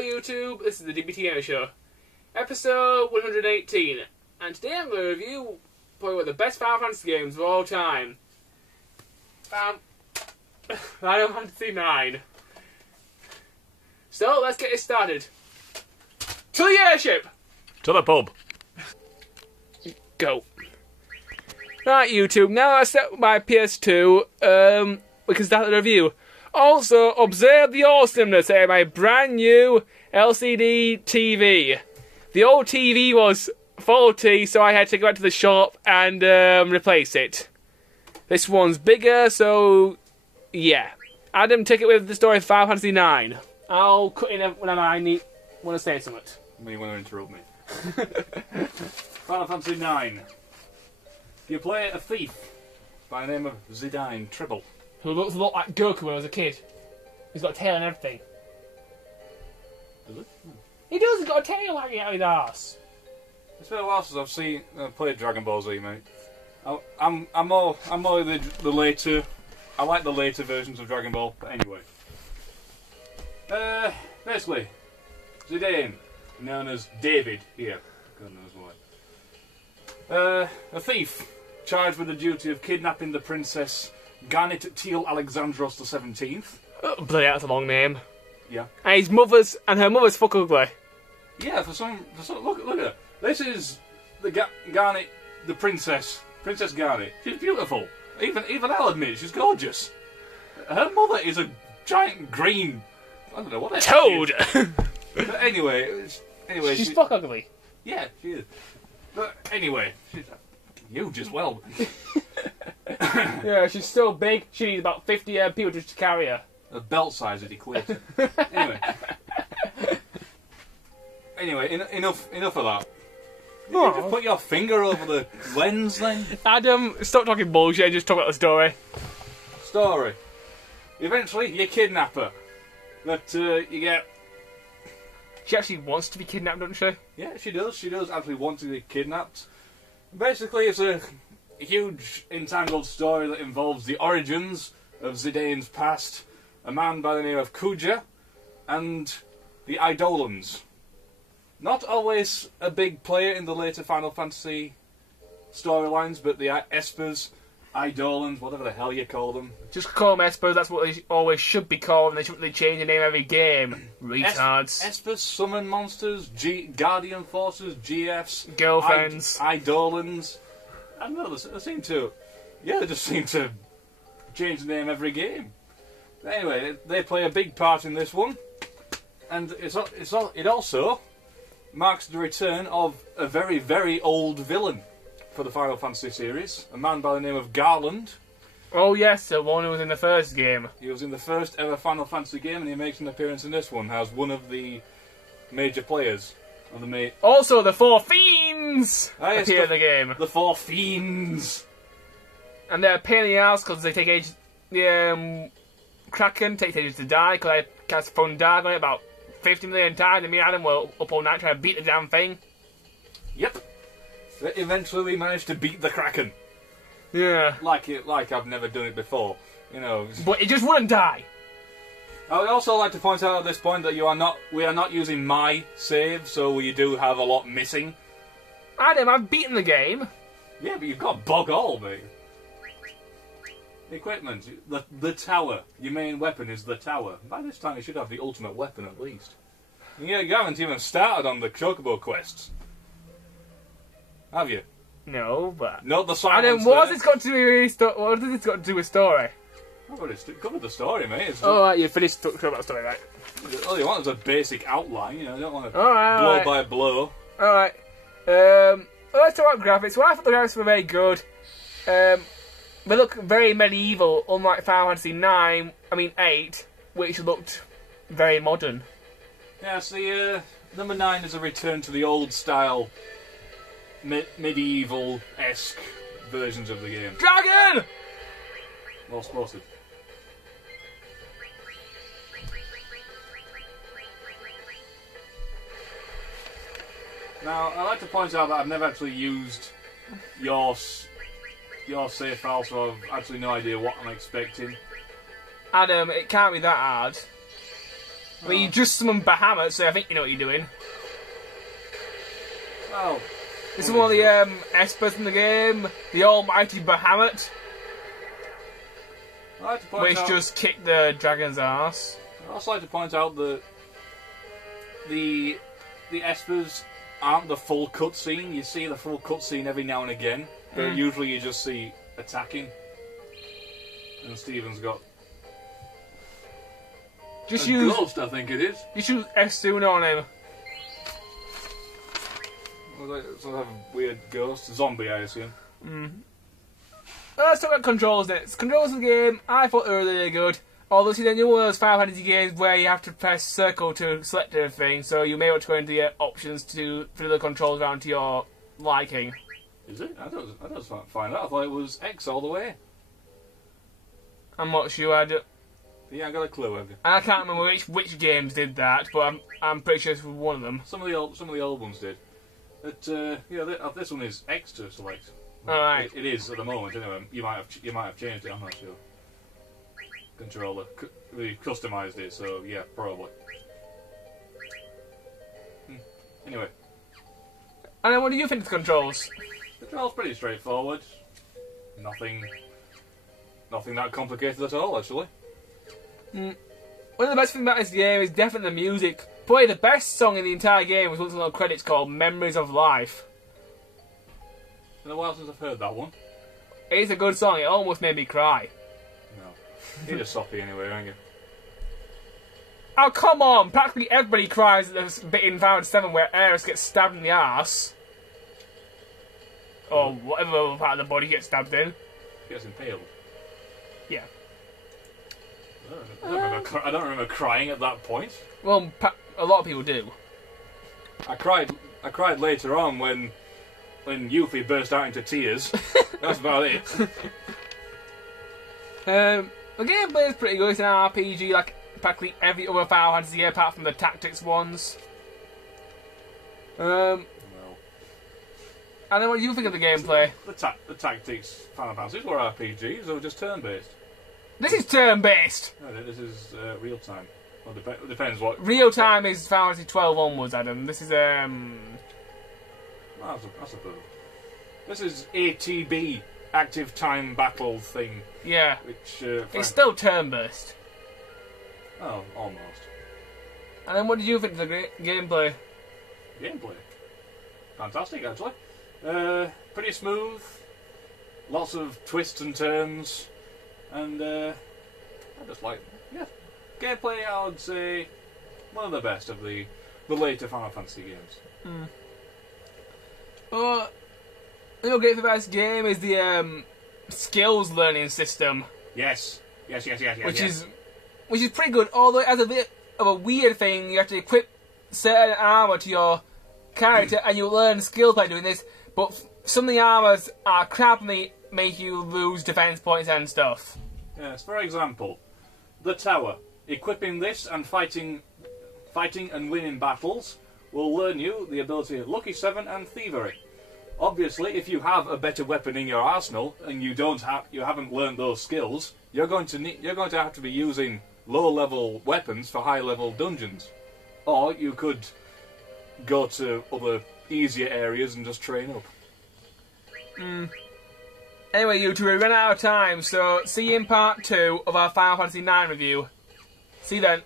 YouTube, this is the Dbtgamer Show, episode 118, and today I'm going to review probably one of the best Final Fantasy games of all time. Final Fantasy 9. So, let's get it started. To the airship! To the pub. Go. Right, YouTube, now I set my PS2, we can start the review. Also, observe the awesomeness of my brand new LCD TV. The old TV was faulty, so I had to go back to the shop and replace it. This one's bigger, so yeah. Adam, take it with the story of Final Fantasy 9. I'll cut in whenever I want to say something. You want to interrupt me. Final Fantasy 9. You play a thief by the name of Zidane Tribble. Who looks a lot like Goku when I was a kid. He's got a tail and everything. Does it? He does, he's got a tail hanging out of his arse. It's been a while since I've played Dragon Ball Z, mate. I'm more the later. I like the later versions of Dragon Ball, but anyway. Basically, Zidane, known as David here, God knows why. A thief charged with the duty of kidnapping the princess Garnet Teal Alexandros the 17th. Oh, bloody hell, that's a long name. Yeah. And her mother's fuck ugly. Yeah, for some look at her. This is the Garnet, the Princess Garnet. She's beautiful. Even I'll admit she's gorgeous. Her mother is a giant green. I don't know what. Toad. But anyway, she's fuck ugly. Yeah, she is. But anyway, she's huge as well. Yeah, she's so big. She needs about 50 people just to carry her. A belt size at equator. Anyway, enough of that. You just put your finger over the lens then? Adam, stop talking bullshit and just talk about the story. Story. Eventually, you kidnap her. But you get... She actually wants to be kidnapped, doesn't she? Yeah, she does. She does actually want to be kidnapped. Basically, it's a huge entangled story that involves the origins of Zidane's past, a man by the name of Kuja, and the Eidolons. Not always a big player in the later Final Fantasy storylines, but the Espers, Eidolons, whatever the hell you call them. Just call them Espers, that's what they always should be called, and they shouldn't change the name every game. Retards. Espers, summon monsters, Guardian Forces, GFs, girlfriends, Eidolons. I don't know, they seem to... Yeah, they just seem to change the name every game. But anyway, they play a big part in this one. And it also marks the return of a very, very old villain for the Final Fantasy series. A man by the name of Garland. Oh yes, the one who was in the first game. He was in the first ever Final Fantasy game, and he makes an appearance in this one as one of the major players. Also, the Four Fiends appear in the game. The Four Fiends! And they're a pain in the ass because they take ages... The Kraken takes ages to die because I cast phone dive on it about 50 million times, and me and Adam were up all night trying to beat the damn thing. Yep. But eventually we managed to beat the Kraken. Yeah. Like I've never done it before. You know. But it just wouldn't die. I would also like to point out at this point that we are not using my save, so we do have a lot missing. Adam, I've beaten the game. Yeah, but you've got bog all, mate. Equipment, the tower. Your main weapon is the tower. By this time you should have the ultimate weapon at least. Yeah, you haven't even started on the Chocobo quests. Have you? No, but... Not the silence. Adam, what has this got to do with story? I've already covered the story, mate. Oh, right, you finished talking about the story, right? All you want is a basic outline, you know, you don't want to blow by blow. Alright. Let's talk about graphics. Well, I thought the graphics were very good. They look very medieval, unlike Final Fantasy 8, which looked very modern. Yeah, so number 9 is a return to the old style, medieval-esque versions of the game. Dragon! Well spotted. Now, I'd like to point out that I've never actually used your save file, so I've actually no idea what I'm expecting. Adam, it can't be that hard. Well, you just summoned Bahamut, so I think you know what you're doing. Oh. This is one of the experts in the game, the almighty Bahamut, which just kicked the dragon's ass. I'd also like to point out that the espers aren't the full cutscene. You see the full cutscene every now and again, but usually you just see attacking. And Steven's got just a use ghost, I think it is. You should Esuna on him. Sort of a weird ghost, zombie, I assume. Let's talk about controls next. Controls of the game, I thought they were really good. Although, see, they're one of those Final Fantasy games where you have to press circle to select everything, so you may want to go into the options to fit the controls around to your liking. Is it? I don't find out. I thought it was X all the way. I'm not sure. Yeah, I got a clue. Have you? I can't remember which games did that, but I'm pretty sure it's one of them. Some of the old ones did. But this one is X to select. Alright. It is at the moment. Anyway, you might have changed it. I'm not sure. Controller, we customised it, so yeah, probably. Anyway. And then what do you think of the controls? The controls pretty straightforward. Nothing that complicated at all, actually. One of the best things about this game is definitely the music. Probably the best song in the entire game was one of the credits called Memories of Life. It's been a while since I've heard that one. It's a good song, it almost made me cry. No. You're just soppy anyway, aren't you? Oh, come on! Practically everybody cries at this bit in Final Fantasy 7 where Aerith gets stabbed in the arse. Or whatever other part of the body gets stabbed in. Gets impaled. Yeah. I don't remember crying at that point. Well, a lot of people do. I cried later on when Yuffie burst out into tears. That's about it. The gameplay is pretty good. It's an RPG like practically every other Final Fantasy game apart from the tactics ones. Well. And then what do you think of the gameplay? The tactics Final Fantasies were RPGs, they were just turn-based. This is turn-based! No, this is real-time. Well, depends what... Real-time is Final Fantasy 12 onwards, Adam. This is, I suppose. This is ATB, Active Time Battle thing. Yeah. Which, it's still turn-based. Oh, almost. And then what did you think of the gameplay? Gameplay? Fantastic, actually. Pretty smooth. Lots of twists and turns. And, I just like... Yeah. Gameplay, I would say, one of the best of the later Final Fantasy games. The other great thing about this game is the skills learning system. Yes. Which is pretty good, although it has a bit of a weird thing. You have to equip certain armour to your character and you learn skills by doing this, but some of the armours are crap and they make you lose defense points and stuff. Yes, for example, the tower. Equipping this and fighting and winning battles will learn you the ability of Lucky 7 and Thievery. Obviously, if you have a better weapon in your arsenal and you haven't learned those skills, you're going to have to be using low-level weapons for high-level dungeons. Or you could go to other easier areas and just train up. Anyway, you two, we ran out of time, so see you in part 2 of our Final Fantasy IX review. See you then.